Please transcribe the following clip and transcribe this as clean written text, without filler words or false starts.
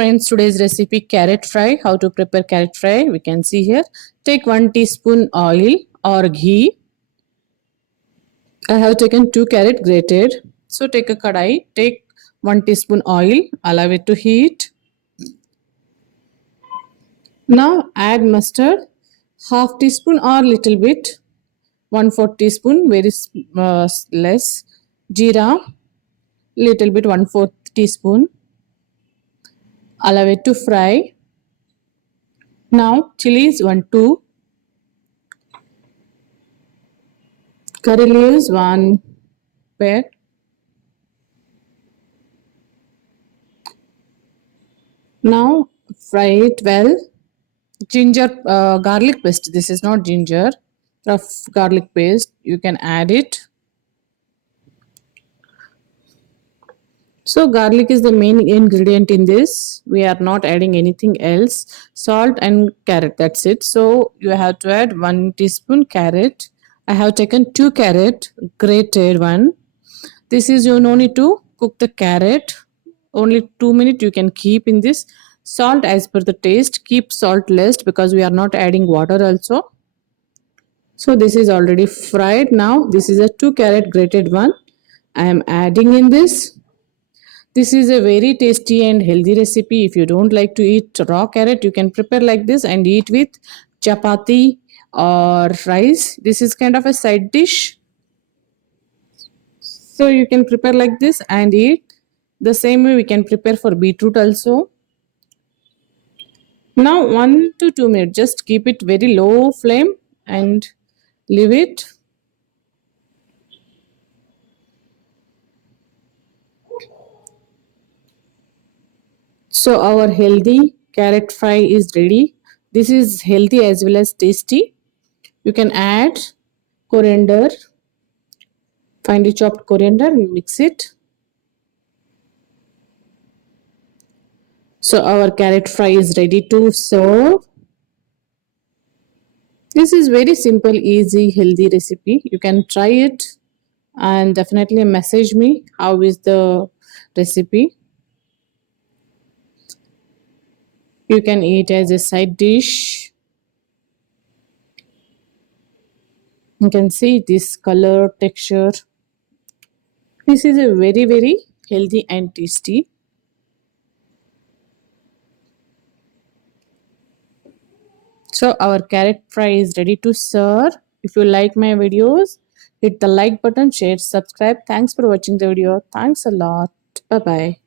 friends, today's recipe carrot fry. How to prepare carrot fry? We can see here. Take 1 teaspoon oil or ghee. I have taken 2 carrot grated. So take a kadai, take 1 teaspoon oil, allow it to heat. Now add mustard, half teaspoon or little bit, 1/4 teaspoon, very less. Jeera, little bit, 1/4 teaspoon. Allow it to fry. Now chilies 1 2, curry leaves 1 pair, now fry it well. Ginger garlic paste, this is not ginger, rough garlic paste, you can add it. So garlic is the main ingredient in this. We are not adding anything else. Salt and carrot, that's it. So you have to add 1 teaspoon carrot. I have taken 2 carrot, grated one. This is, you no need to cook the carrot. Only 2 minutes you can keep in this. Salt as per the taste. Keep salt less because we are not adding water also. So this is already fried. Now this is a 2 carrot grated one. I am adding in this. This is a very tasty and healthy recipe. If you don't like to eat raw carrot, you can prepare like this and eat with chapati or rice. This is kind of a side dish. So you can prepare like this and eat. The same way we can prepare for beetroot also. Now 1 to 2 minutes. Just keep it very low flame and leave it. So our healthy carrot fry is ready. This is healthy as well as tasty. You can add coriander, finely chopped coriander, and mix it. So our carrot fry is ready to serve. This is very simple, easy, healthy recipe. You can try it and definitely message me how is the recipe. You can eat as a side dish. You can see this color, texture. This is a very healthy and tasty. So our carrot fry is ready to serve. If you like my videos, hit the like button, share, subscribe. Thanks for watching the video. Thanks a lot. Bye bye.